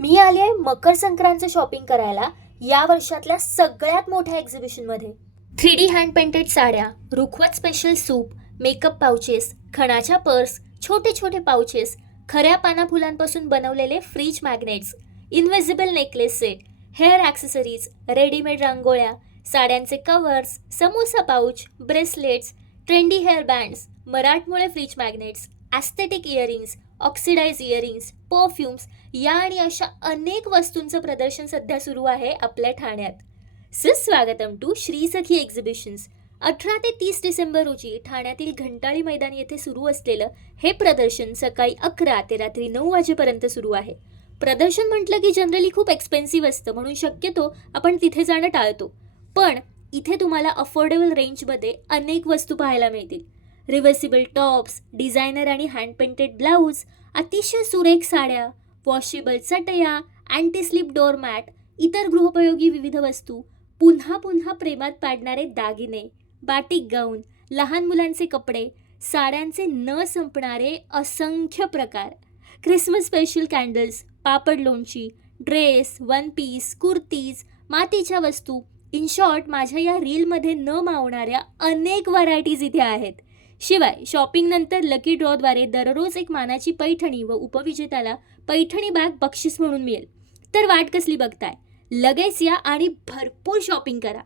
मी आले आहे मकर संक्रांतचं शॉपिंग करायला या वर्षातल्या सगळ्यात मोठ्या एक्झिबिशनमध्ये. 3D हँड पेंटेड साड्या, रुखवत स्पेशल सूप, मेकअप पाउचेस, खणाच्या पर्स, छोटे छोटे पाउचेस, खऱ्या पाना फुलांपासून बनवलेले fridge magnets, invisible necklace set, hair accessories, readymade रांगोळ्या, साड्यांचे covers, samosa pouch, bracelets, trendy hair bands, मराठमोळे fridge magnets, aesthetic earrings, oxidise earrings, perfumes या आणि अशा अनेक वस्तूंचं प्रदर्शन सध्या सुरू आहे आपल्या ठाण्यात. सुस्वागतम टू श्री सखी एक्झिबिशन्स. 18 ते 30 डिसेंबर रोजी ठाण्यातील घंटाळी मैदान येथे सुरू असलेलं हे प्रदर्शन सकाळी 11 ते रात्री 9 वाजेपर्यंत सुरू आहे. प्रदर्शन म्हटलं की जनरली खूप एक्सपेन्सिव्ह असतं, म्हणून शक्यतो आपण तिथे जाणं टाळतो. पण इथे तुम्हाला अफोर्डेबल रेंजमध्ये अनेक वस्तू पाहायला मिळतील. रिव्हर्सिबल टॉप्स, डिझायनर आणि हँड पेंटेड ब्लाऊज, अतिशय सुरेख साड्या, वॉशेबल चटया, अँटी स्लिप डोअर मॅट, इतर गृहोपयोगी विविध वस्तू, पुन्हा पुन्हा प्रेमात पाडणारे दागिने, बाटिक गाऊन, लहान मुलांचे कपडे, साड्यांचे न संपणारे असंख्य प्रकार, ख्रिसमस स्पेशल कॅन्डल्स, पापड लोणची, ड्रेस, वन पीस, कुर्तीज, मातीच्या वस्तू, इन शॉर्ट माझ्या या रीलमध्ये न मावणाऱ्या अनेक व्हरायटीज इथे आहेत. शिवाय शॉपिंगनंतर लकी ड्रॉद्वारे दररोज एक मानाची पैठणी व उपविजेत्याला पैठणी बॅग बक्षीस म्हणून मिळेल. तर वाट कसली बघताय? लगेच या आणि भरपूर शॉपिंग करा.